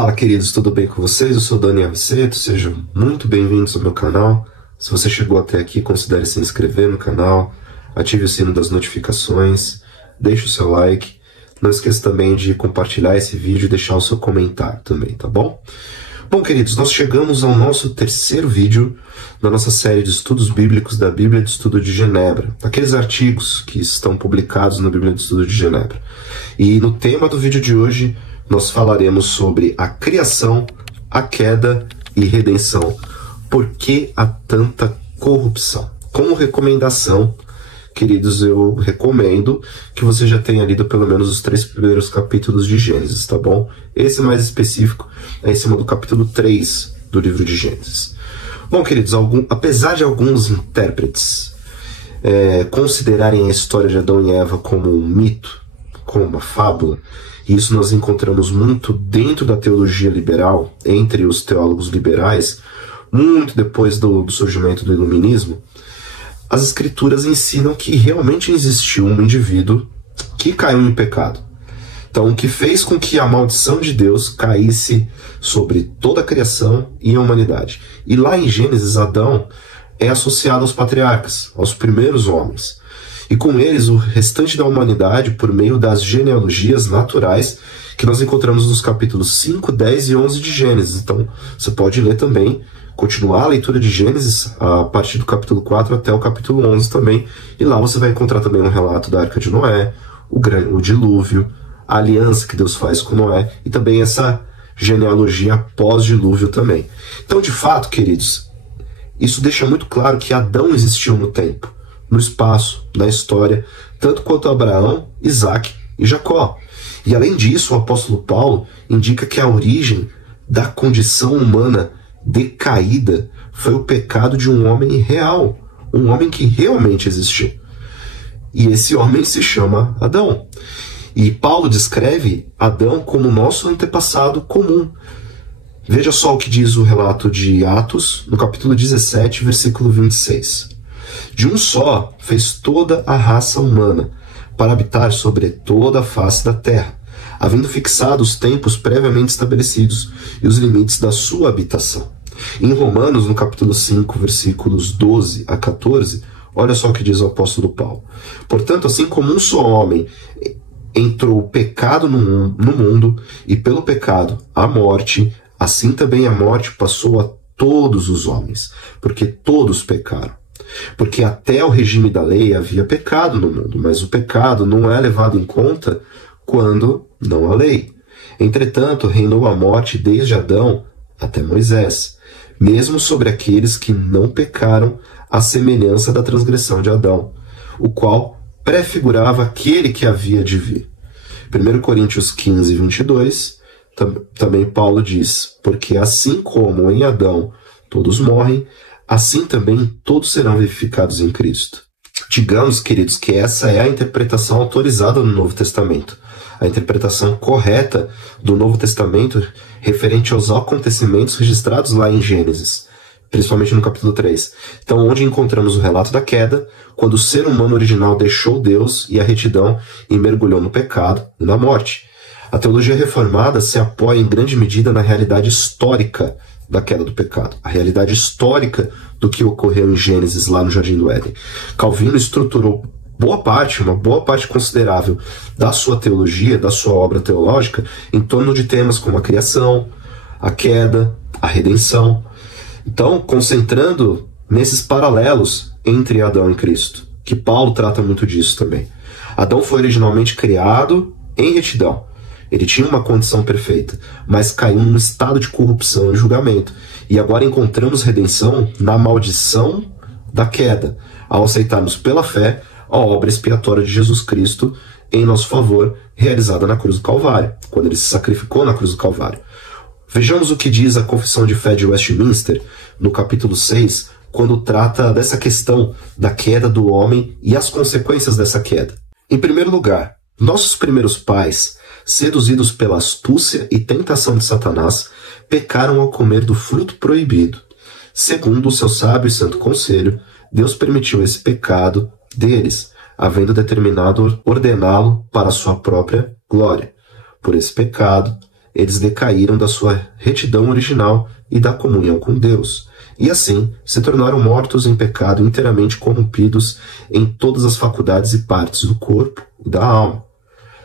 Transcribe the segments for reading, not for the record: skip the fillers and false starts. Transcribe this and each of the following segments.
Fala, queridos, tudo bem com vocês? Eu sou o Dani Amiceto, sejam muito bem-vindos ao meu canal. Se você chegou até aqui, considere se inscrever no canal, ative o sino das notificações, deixe o seu like. Não esqueça também de compartilhar esse vídeo e deixar o seu comentário também, tá bom? Bom, queridos, nós chegamos ao nosso terceiro vídeo da nossa série de estudos bíblicos da Bíblia de Estudo de Genebra, aqueles artigos que estão publicados na Bíblia de Estudo de Genebra. E no tema do vídeo de hoje, nós falaremos sobre a criação, a queda e redenção. Por que há tanta corrupção? Como recomendação, queridos, eu recomendo que você já tenha lido pelo menos os 3 primeiros capítulos de Gênesis, tá bom? Esse mais específico é em cima do capítulo 3 do livro de Gênesis. Bom, queridos, apesar de alguns intérpretes considerarem a história de Adão e Eva como um mito, como uma fábula, e isso nós encontramos muito dentro da teologia liberal, entre os teólogos liberais, muito depois do surgimento do iluminismo, as escrituras ensinam que realmente existiu um indivíduo que caiu em pecado. Então, o que fez com que a maldição de Deus caísse sobre toda a criação e a humanidade. E lá em Gênesis, Adão é associado aos patriarcas, aos primeiros homens. E com eles o restante da humanidade por meio das genealogias naturais que nós encontramos nos capítulos 5, 10 e 11 de Gênesis. Então, você pode ler também, continuar a leitura de Gênesis a partir do capítulo 4 até o capítulo 11 também. E lá você vai encontrar também um relato da Arca de Noé, o dilúvio, a aliança que Deus faz com Noé e também essa genealogia pós-dilúvio também. Então, de fato, queridos, isso deixa muito claro que Adão existiu no tempo, no espaço, na história, tanto quanto Abraão, Isaac e Jacó. E além disso, o apóstolo Paulo indica que a origem da condição humana decaída foi o pecado de um homem real, um homem que realmente existiu. E esse homem se chama Adão. E Paulo descreve Adão como nosso antepassado comum. Veja só o que diz o relato de Atos, no capítulo 17, versículo 26. De um só fez toda a raça humana, para habitar sobre toda a face da terra, havendo fixado os tempos previamente estabelecidos e os limites da sua habitação. Em Romanos, no capítulo 5, versículos 12 a 14, olha só o que diz o apóstolo Paulo. Portanto, assim como um só homem entrou o pecado no mundo, e pelo pecado a morte, assim também a morte passou a todos os homens, porque todos pecaram. Porque até o regime da lei havia pecado no mundo, mas o pecado não é levado em conta quando não há lei. Entretanto, reinou a morte desde Adão até Moisés, mesmo sobre aqueles que não pecaram à semelhança da transgressão de Adão, o qual prefigurava aquele que havia de vir. 1 Coríntios 15, 22, também Paulo diz, porque assim como em Adão todos morrem, assim também todos serão vivificados em Cristo. Digamos, queridos, que essa é a interpretação autorizada no Novo Testamento. A interpretação correta do Novo Testamento referente aos acontecimentos registrados lá em Gênesis, principalmente no capítulo 3. Então, onde encontramos o relato da queda, quando o ser humano original deixou Deus e a retidão e mergulhou no pecado e na morte. A teologia reformada se apoia em grande medida na realidade histórica da queda do pecado, a realidade histórica do que ocorreu em Gênesis lá no Jardim do Éden. Calvino estruturou uma boa parte considerável da sua teologia, da sua obra teológica, em torno de temas como a criação, a queda, a redenção. Então, concentrando nesses paralelos entre Adão e Cristo, que Paulo trata muito disso também. Adão foi originalmente criado em retidão. Ele tinha uma condição perfeita, mas caiu num estado de corrupção e julgamento. E agora encontramos redenção na maldição da queda, ao aceitarmos pela fé a obra expiatória de Jesus Cristo em nosso favor, realizada na cruz do Calvário, quando ele se sacrificou na cruz do Calvário. Vejamos o que diz a Confissão de Fé de Westminster, no capítulo 6, quando trata dessa questão da queda do homem e as consequências dessa queda. Em primeiro lugar, nossos primeiros pais, seduzidos pela astúcia e tentação de Satanás, pecaram ao comer do fruto proibido. Segundo o seu sábio e santo conselho, Deus permitiu esse pecado deles, havendo determinado ordená-lo para a sua própria glória. Por esse pecado, eles decaíram da sua retidão original e da comunhão com Deus, e assim se tornaram mortos em pecado, inteiramente corrompidos em todas as faculdades e partes do corpo e da alma.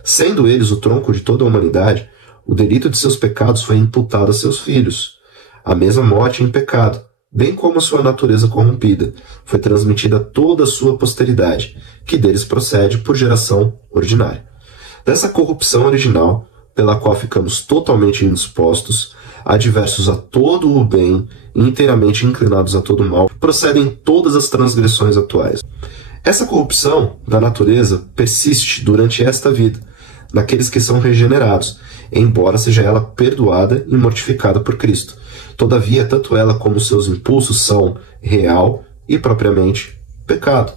Sendo eles o tronco de toda a humanidade, o delito de seus pecados foi imputado a seus filhos. A mesma morte em pecado, bem como a sua natureza corrompida, foi transmitida a toda a sua posteridade, que deles procede por geração ordinária. Dessa corrupção original, pela qual ficamos totalmente indispostos, adversos a todo o bem e inteiramente inclinados a todo o mal, procedem todas as transgressões atuais. Essa corrupção da natureza persiste durante esta vida, naqueles que são regenerados, embora seja ela perdoada e mortificada por Cristo. Todavia, tanto ela como seus impulsos são real e propriamente pecado.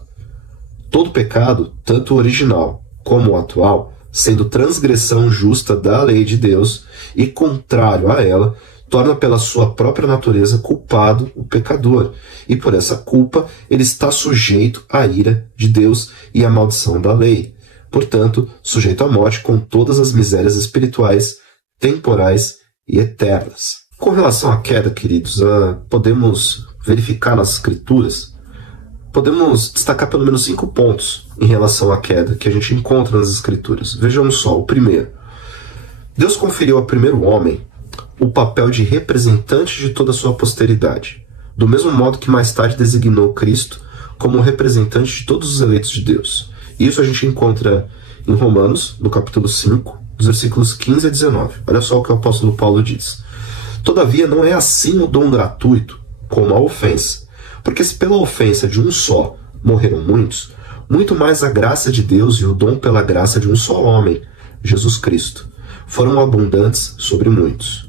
Todo pecado, tanto o original como o atual, sendo transgressão justa da lei de Deus e contrário a ela, torna pela sua própria natureza culpado o pecador, e por essa culpa ele está sujeito à ira de Deus e à maldição da lei. Portanto, sujeito à morte com todas as misérias espirituais, temporais e eternas. Com relação à queda, queridos, podemos verificar nas Escrituras, podemos destacar pelo menos 5 pontos em relação à queda que a gente encontra nas Escrituras. Vejamos só, o primeiro. Deus conferiu ao primeiro homem o papel de representante de toda a sua posteridade, do mesmo modo que mais tarde designou Cristo como representante de todos os eleitos de Deus. Isso a gente encontra em Romanos, no capítulo 5, dos versículos 15 a 19. Olha só o que o apóstolo Paulo diz. Todavia não é assim o dom gratuito como a ofensa, porque se pela ofensa de um só morreram muitos, muito mais a graça de Deus e o dom pela graça de um só homem, Jesus Cristo, foram abundantes sobre muitos.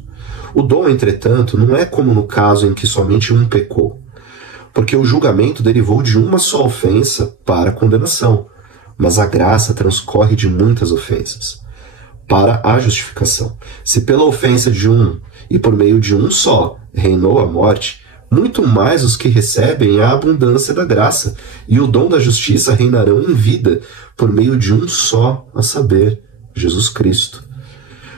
O dom, entretanto, não é como no caso em que somente um pecou, porque o julgamento derivou de uma só ofensa para a condenação, mas a graça transcorre de muitas ofensas para a justificação. Se pela ofensa de um e por meio de um só reinou a morte, muito mais os que recebem a abundância da graça e o dom da justiça reinarão em vida por meio de um só, a saber, Jesus Cristo.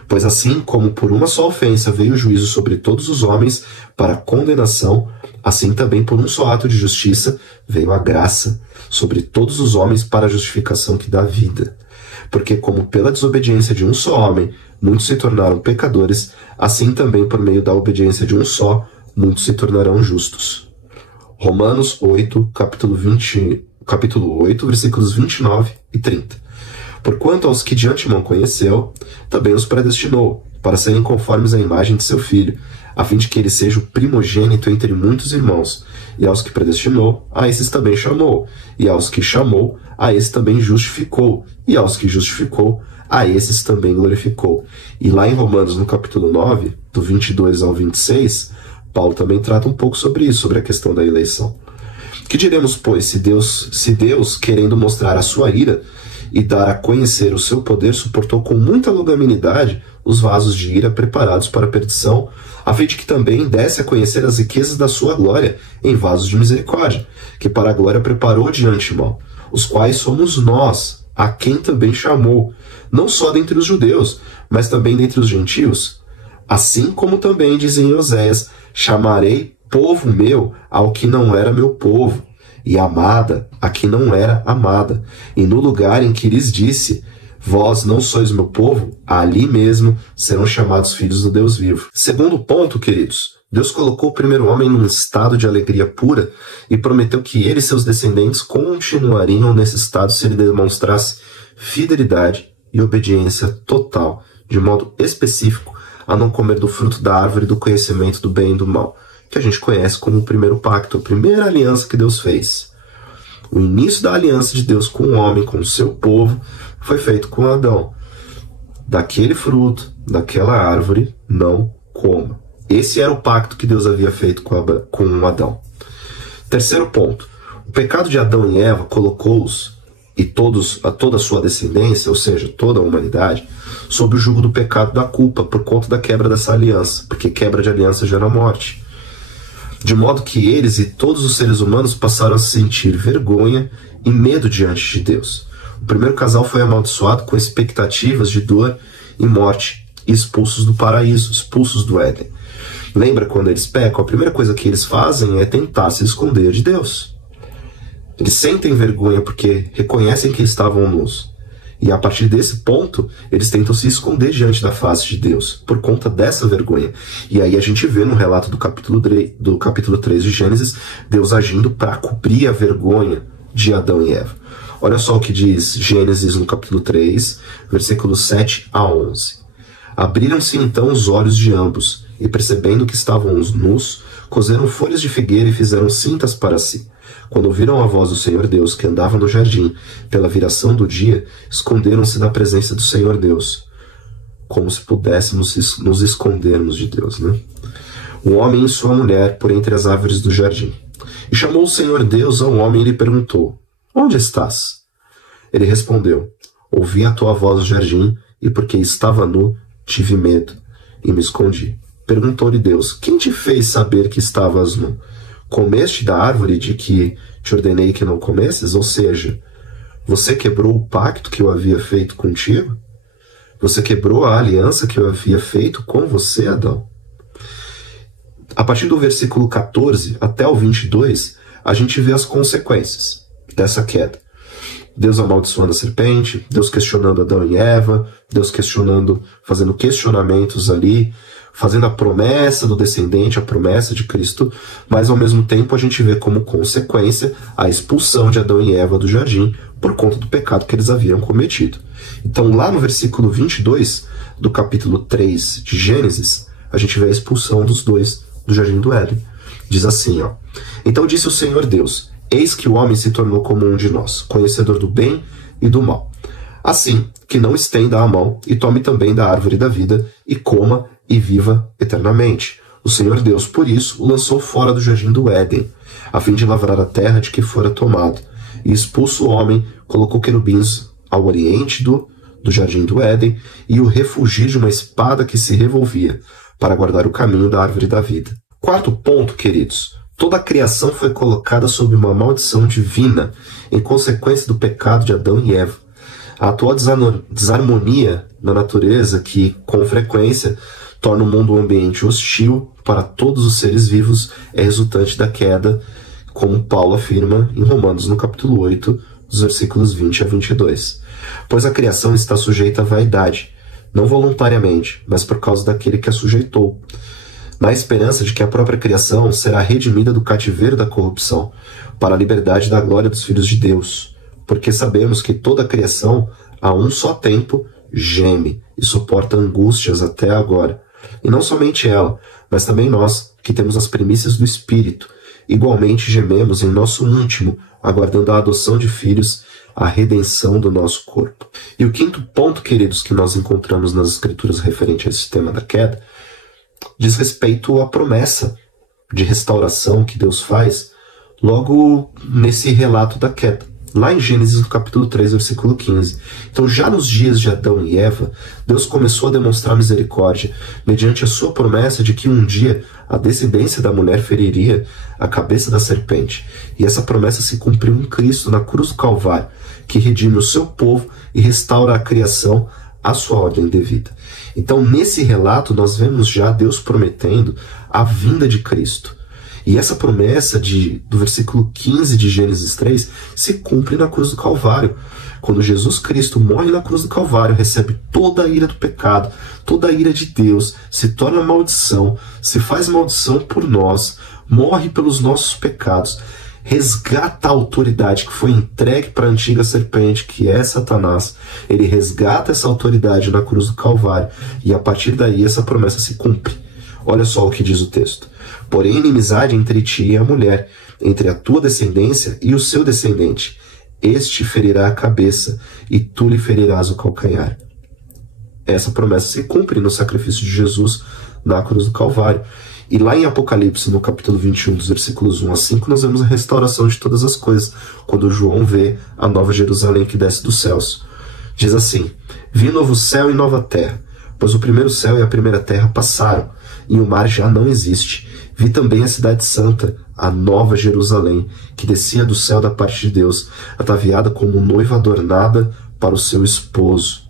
Pois assim como por uma só ofensa veio o juízo sobre todos os homens para condenação, assim também por um só ato de justiça veio a graça sobre todos os homens para a justificação que dá vida. Porque como pela desobediência de um só homem muitos se tornaram pecadores, assim também por meio da obediência de um só muitos se tornarão justos. Romanos 8, capítulo 8, versículos 29 e 30. Porquanto aos que de antemão conheceu, também os predestinou, para serem conformes à imagem de seu Filho, a fim de que ele seja o primogênito entre muitos irmãos. E aos que predestinou, a esses também chamou. E aos que chamou, a esses também justificou. E aos que justificou, a esses também glorificou. E lá em Romanos, no capítulo 9, do 22 ao 26, Paulo também trata um pouco sobre isso, sobre a questão da eleição. Que diremos, pois, se Deus, querendo mostrar a sua ira e dar a conhecer o seu poder, suportou com muita longanimidade os vasos de ira preparados para a perdição, a fim de que também desse a conhecer as riquezas da sua glória em vasos de misericórdia, que para a glória preparou de antemão, os quais somos nós, a quem também chamou, não só dentre os judeus, mas também dentre os gentios. Assim como também diz em Oséias, chamarei povo meu ao que não era meu povo, e amada a que não era amada. E no lugar em que lhes disse, vós não sois meu povo, ali mesmo serão chamados filhos do Deus vivo. Segundo ponto, queridos, Deus colocou o primeiro homem num estado de alegria pura e prometeu que ele e seus descendentes continuariam nesse estado se ele demonstrasse fidelidade e obediência total, de modo específico, a não comer do fruto da árvore do conhecimento do bem e do mal, que a gente conhece como o primeiro pacto, a primeira aliança que Deus fez. O início da aliança de Deus com o homem, com o seu povo, foi feito com Adão. Daquele fruto, daquela árvore, não coma. Esse era o pacto que Deus havia feito com Adão. Terceiro ponto. O pecado de Adão e Eva colocou-os, e toda a sua descendência, ou seja, toda a humanidade, sob o jugo do pecado da culpa, por conta da quebra dessa aliança, porque quebra de aliança gera morte. De modo que eles e todos os seres humanos passaram a sentir vergonha e medo diante de Deus. O primeiro casal foi amaldiçoado com expectativas de dor e morte e expulsos do paraíso, expulsos do Éden. Lembra quando eles pecam? A primeira coisa que eles fazem é tentar se esconder de Deus. Eles sentem vergonha porque reconhecem que estavam nus. E a partir desse ponto, eles tentam se esconder diante da face de Deus, por conta dessa vergonha. E aí a gente vê no relato do capítulo 3 de Gênesis, Deus agindo para cobrir a vergonha de Adão e Eva. Olha só o que diz Gênesis no capítulo 3, versículos 7 a 11. Abriram-se então os olhos de ambos, e percebendo que estavam nus, coseram folhas de figueira e fizeram cintas para si. Quando ouviram a voz do Senhor Deus, que andava no jardim, pela viração do dia, esconderam-se da presença do Senhor Deus, como se pudéssemos nos escondermos de Deus, né? O homem e sua mulher por entre as árvores do jardim. E chamou o Senhor Deus ao homem e lhe perguntou: Onde estás? Ele respondeu: Ouvi a tua voz no jardim, e porque estava nu, tive medo, e me escondi. Perguntou-lhe Deus: Quem te fez saber que estavas nu? Comeste da árvore de que te ordenei que não comesses? Ou seja, você quebrou o pacto que eu havia feito contigo? Você quebrou a aliança que eu havia feito com você, Adão? A partir do versículo 14 até o 22, a gente vê as consequências dessa queda. Deus amaldiçoando a serpente, Deus questionando Adão e Eva, Deus fazendo questionamentos ali, fazendo a promessa do descendente, a promessa de Cristo, mas ao mesmo tempo a gente vê como consequência a expulsão de Adão e Eva do jardim por conta do pecado que eles haviam cometido. Então lá no versículo 22 do capítulo 3 de Gênesis, a gente vê a expulsão dos dois do jardim do Éden. Diz assim, ó: Então disse o Senhor Deus: Eis que o homem se tornou como um de nós, conhecedor do bem e do mal. Assim, que não estenda a mão e tome também da árvore da vida e coma e viva eternamente. O Senhor Deus, por isso, o lançou fora do jardim do Éden, a fim de lavrar a terra de que fora tomado. E expulso o homem, colocou querubins ao oriente do jardim do Éden e o refugiu de uma espada que se revolvia, para guardar o caminho da árvore da vida. Quarto ponto, queridos. Toda a criação foi colocada sob uma maldição divina, em consequência do pecado de Adão e Eva. A atual desarmonia na natureza, que, com frequência, torna o mundo um ambiente hostil para todos os seres vivos, é resultante da queda, como Paulo afirma em Romanos, no capítulo 8, dos versículos 20 a 22. Pois a criação está sujeita à vaidade, não voluntariamente, mas por causa daquele que a sujeitou, na esperança de que a própria criação será redimida do cativeiro da corrupção, para a liberdade da glória dos filhos de Deus. Porque sabemos que toda a criação, a um só tempo, geme e suporta angústias até agora. E não somente ela, mas também nós, que temos as primícias do Espírito, igualmente gememos em nosso íntimo, aguardando a adoção de filhos, a redenção do nosso corpo. E o quinto ponto, queridos, que nós encontramos nas Escrituras referente a esse tema da queda, diz respeito à promessa de restauração que Deus faz logo nesse relato da queda, lá em Gênesis, no capítulo 3, versículo 15. Então, já nos dias de Adão e Eva, Deus começou a demonstrar misericórdia mediante a sua promessa de que um dia a descendência da mulher feriria a cabeça da serpente. E essa promessa se cumpriu em Cristo, na cruz do Calvário, que redime o seu povo e restaura a criação à sua ordem devida. Então, nesse relato, nós vemos já Deus prometendo a vinda de Cristo. E essa promessa do versículo 15 de Gênesis 3 se cumpre na cruz do Calvário. Quando Jesus Cristo morre na cruz do Calvário, recebe toda a ira do pecado, toda a ira de Deus, se torna maldição, se faz maldição por nós, morre pelos nossos pecados, resgata a autoridade que foi entregue para a antiga serpente, que é Satanás. Ele resgata essa autoridade na cruz do Calvário, e a partir daí essa promessa se cumpre. Olha só o que diz o texto: porém inimizade entre ti e a mulher, entre a tua descendência e o seu descendente. Este ferirá a cabeça, e tu lhe ferirás o calcanhar. Essa promessa se cumpre no sacrifício de Jesus na cruz do Calvário. E lá em Apocalipse, no capítulo 21, dos versículos 1 a 5, nós vemos a restauração de todas as coisas, quando João vê a nova Jerusalém que desce dos céus. Diz assim: vi novo céu e nova terra, pois o primeiro céu e a primeira terra passaram, e o mar já não existe. Vi também a cidade santa, a nova Jerusalém, que descia do céu da parte de Deus, ataviada como noiva adornada para o seu esposo.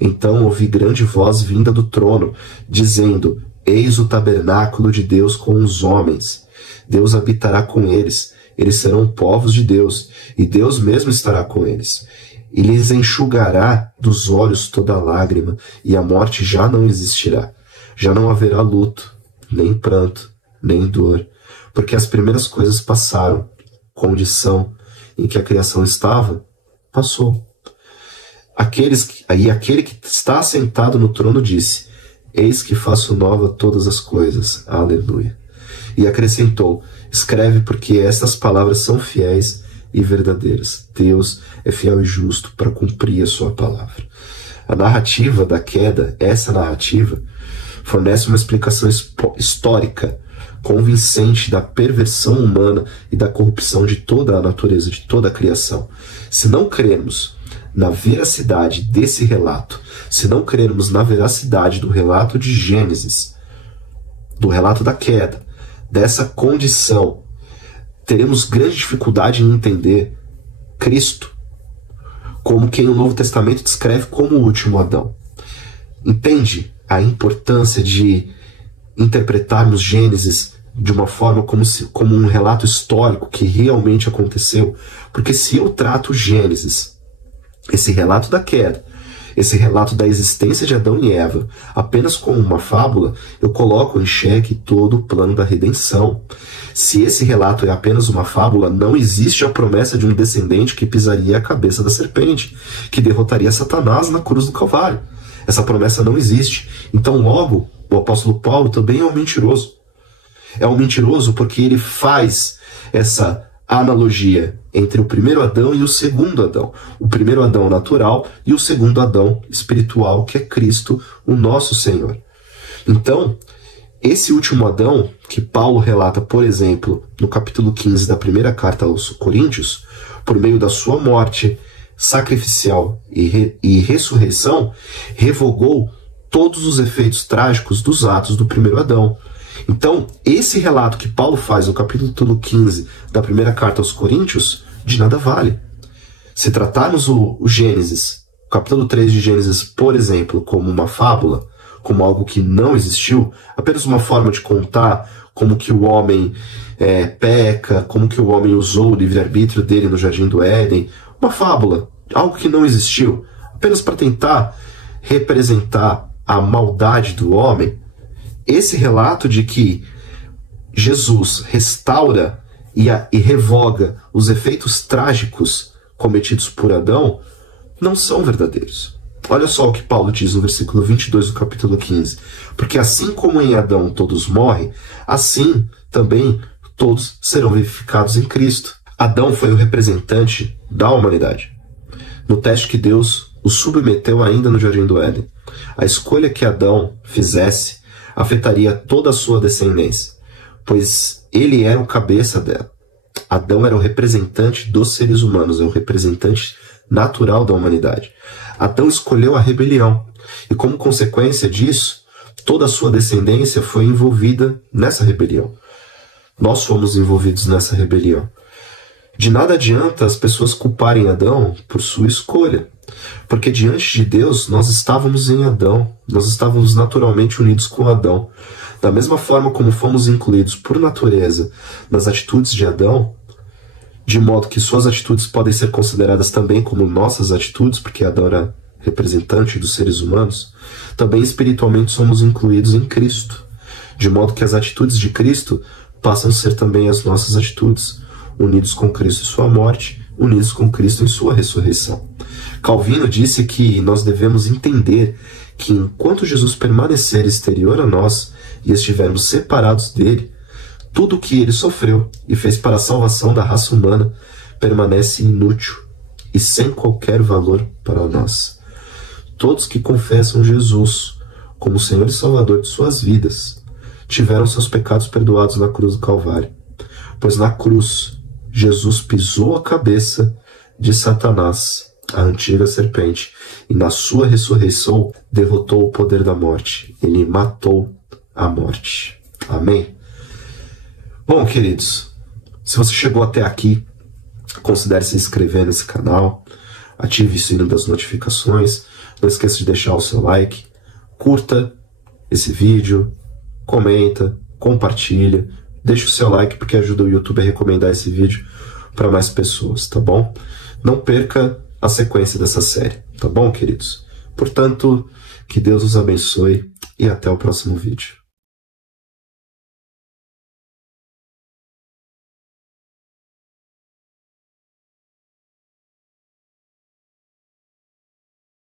Então ouvi grande voz vinda do trono, dizendo: Eis o tabernáculo de Deus com os homens. Deus habitará com eles. Eles serão povos de Deus, e Deus mesmo estará com eles. E lhes enxugará dos olhos toda lágrima, e a morte já não existirá. Já não haverá luto, nem pranto, nem dor, porque as primeiras coisas passaram. Condição em que a criação estava, passou. Aquele que está sentado no trono disse: Eis que faço nova todas as coisas. Aleluia. E acrescentou: Escreve, porque estas palavras são fiéis e verdadeiras. Deus é fiel e justo para cumprir a sua palavra. A narrativa da queda, essa narrativa, fornece uma explicação histórica convincente da perversão humana e da corrupção de toda a natureza, de toda a criação. Se não crermos na veracidade desse relato, se não crermos na veracidade do relato de Gênesis, do relato da queda, dessa condição, teremos grande dificuldade em entender Cristo como quem o Novo Testamento descreve como o último Adão. Entende a importância de interpretarmos Gênesis de uma forma como um relato histórico que realmente aconteceu? Porque se eu trato Gênesis, esse relato da queda, esse relato da existência de Adão e Eva, apenas como uma fábula, eu coloco em xeque todo o plano da redenção. Se esse relato é apenas uma fábula, não existe a promessa de um descendente que pisaria a cabeça da serpente, que derrotaria Satanás na cruz do Calvário. Essa promessa não existe. Então, logo, o apóstolo Paulo também é um mentiroso. É um mentiroso porque ele faz essa analogia entre o primeiro Adão e o segundo Adão. O primeiro Adão natural e o segundo Adão espiritual, que é Cristo, o nosso Senhor. Então, esse último Adão, que Paulo relata, por exemplo, no capítulo 15 da primeira carta aos Coríntios, por meio da sua morte sacrificial e ressurreição, revogou todos os efeitos trágicos dos atos do primeiro Adão. Então, esse relato que Paulo faz no capítulo 15 da primeira carta aos Coríntios, de nada vale. Se tratarmos o Gênesis, o capítulo 3 de Gênesis, por exemplo, como uma fábula, como algo que não existiu, apenas uma forma de contar como que o homem peca, como que o homem usou o livre-arbítrio dele no Jardim do Éden, uma fábula, algo que não existiu, apenas para tentar representar a maldade do homem, esse relato de que Jesus restaura e revoga os efeitos trágicos cometidos por Adão não são verdadeiros. Olha só o que Paulo diz no versículo 22 do capítulo 15. Porque assim como em Adão todos morrem, assim também todos serão vivificados em Cristo. Adão foi o representante da humanidade, no teste que Deus o submeteu ainda no Jardim do Éden. A escolha que Adão fizesse afetaria toda a sua descendência, pois ele era o cabeça dela. Adão era o representante dos seres humanos, é o representante natural da humanidade. Adão escolheu a rebelião, e como consequência disso, toda a sua descendência foi envolvida nessa rebelião. Nós fomos envolvidos nessa rebelião. De nada adianta as pessoas culparem Adão por sua escolha, porque diante de Deus nós estávamos em Adão, nós estávamos naturalmente unidos com Adão. Da mesma forma como fomos incluídos por natureza nas atitudes de Adão, de modo que suas atitudes podem ser consideradas também como nossas atitudes, porque Adão era representante dos seres humanos, também espiritualmente somos incluídos em Cristo, de modo que as atitudes de Cristo passam a ser também as nossas atitudes, unidos com Cristo em sua morte, unidos com Cristo em sua ressurreição. Calvino disse que nós devemos entender que enquanto Jesus permanecer exterior a nós e estivermos separados dele, tudo o que ele sofreu e fez para a salvação da raça humana permanece inútil e sem qualquer valor para nós. Todos que confessam Jesus como Senhor e Salvador de suas vidas tiveram seus pecados perdoados na cruz do Calvário, pois na cruz Jesus pisou a cabeça de Satanás, a antiga serpente, e na sua ressurreição derrotou o poder da morte. Ele matou a morte. Amém? Bom, queridos, se você chegou até aqui, considere se inscrever nesse canal, ative o sino das notificações. Não esqueça de deixar o seu like, curta esse vídeo, comenta, compartilha, deixa o seu like porque ajuda o YouTube a recomendar esse vídeo para mais pessoas, tá bom? Não perca a sequência dessa série, tá bom, queridos? Portanto, que Deus os abençoe e até o próximo vídeo.